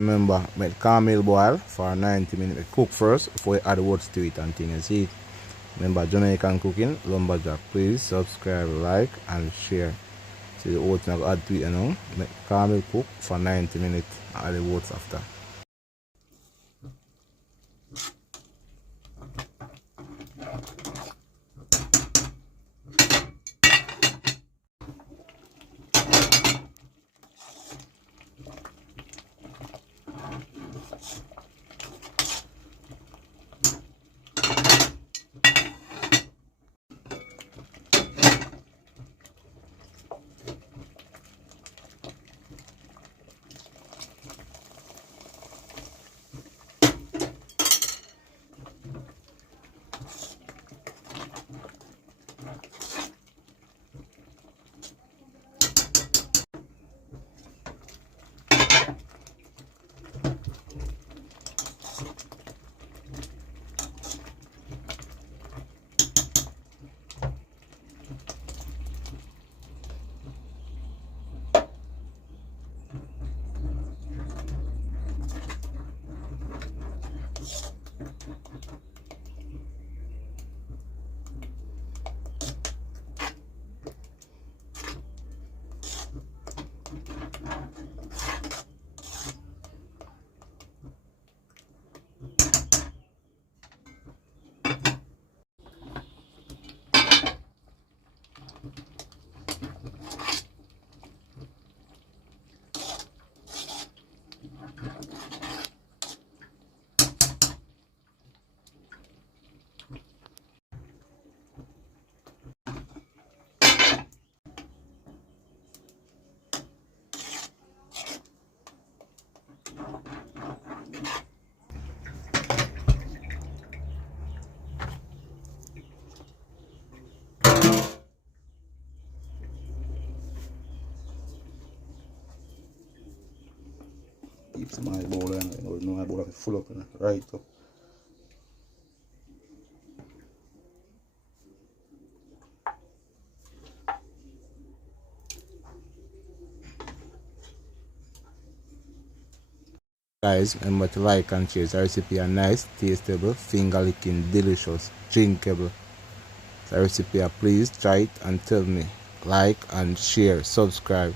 Remember, make caramel boil for 90 minutes. Cook first before you add words to it and things. See, remember Jamaican cooking, lumberjack. Please subscribe, like, and share. See the oats I add to it, Make caramel cook for 90 minutes. Add the oats after. Keep some my bowl and my bowl have full up and right up. Guys, remember to like and share. The recipe are nice, tastable, finger licking, delicious, drinkable. The recipe, please try it and tell me. Like and share, subscribe.